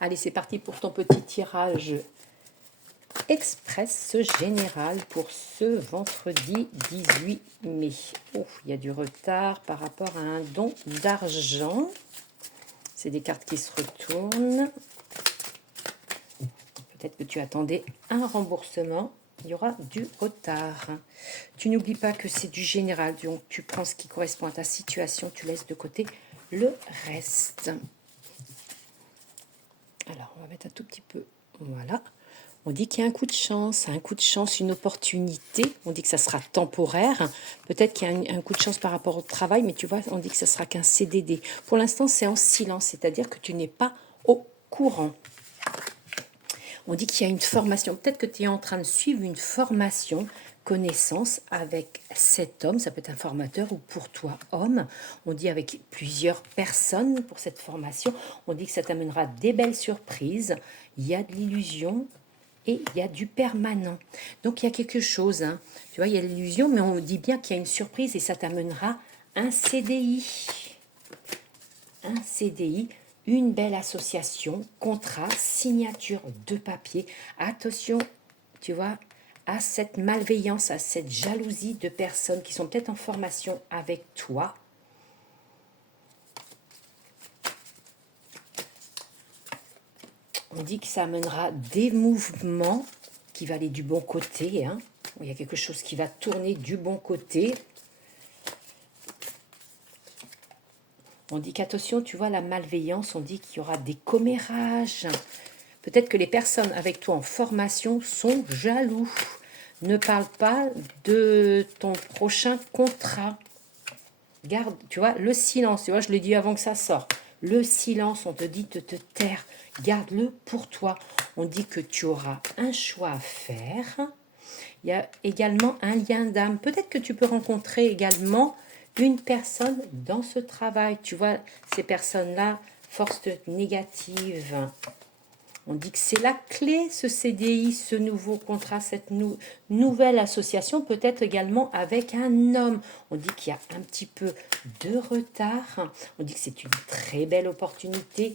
Allez, c'est parti pour ton petit tirage express général pour ce vendredi 18 mai. Oh, il y a du retard par rapport à un don d'argent. C'est des cartes qui se retournent. Peut-être que tu attendais un remboursement. Il y aura du retard. Tu n'oublies pas que c'est du général. Donc, tu prends ce qui correspond à ta situation. Tu laisses de côté le reste. Alors, on va mettre un tout petit peu. Voilà. On dit qu'il y a un coup de chance, une opportunité. On dit que ça sera temporaire. Peut-être qu'il y a un coup de chance par rapport au travail, mais tu vois, on dit que ce sera qu'un CDD. Pour l'instant, c'est en silence, c'est-à-dire que tu n'es pas au courant. On dit qu'il y a une formation. Peut-être que tu es en train de suivre une formation connaissance avec cet homme. Ça peut être un formateur ou pour toi, homme. On dit avec plusieurs personnes pour cette formation. On dit que ça t'amènera des belles surprises. Il y a de l'illusion et il y a du permanent. Donc, il y a quelque chose. Hein. Tu vois, il y a l'illusion, mais on dit bien qu'il y a une surprise et ça t'amènera un CDI. Un CDI, une belle association, contrat, signature de papier. Attention, tu vois, à cette malveillance, à cette jalousie de personnes qui sont peut-être en formation avec toi. On dit que ça amènera des mouvements qui va aller du bon côté. Hein. Il y a quelque chose qui va tourner du bon côté. On dit qu'attention, tu vois, la malveillance, on dit qu'il y aura des commérages. Peut-être que les personnes avec toi en formation sont jaloux. Ne parle pas de ton prochain contrat. Garde, tu vois, le silence. Tu vois, je l'ai dit avant que ça sorte. Le silence, on te dit de te taire. Garde-le pour toi. On dit que tu auras un choix à faire. Il y a également un lien d'âme. Peut-être que tu peux rencontrer également une personne dans ce travail. Tu vois, ces personnes-là, force négative. On dit que c'est la clé, ce CDI, ce nouveau contrat, cette nouvelle association, peut-être également avec un homme. On dit qu'il y a un petit peu de retard. On dit que c'est une très belle opportunité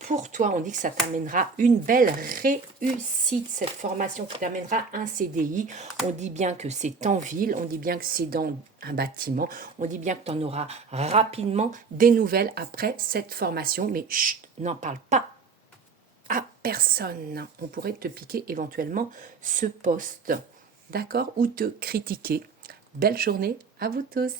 pour toi. On dit que ça t'amènera une belle réussite, cette formation qui t'amènera un CDI. On dit bien que c'est en ville, on dit bien que c'est dans un bâtiment. On dit bien que tu en auras rapidement des nouvelles après cette formation. Mais chut, n'en parle pas à personne. On pourrait te piquer éventuellement ce poste, d'accord, ou te critiquer. Belle journée à vous tous.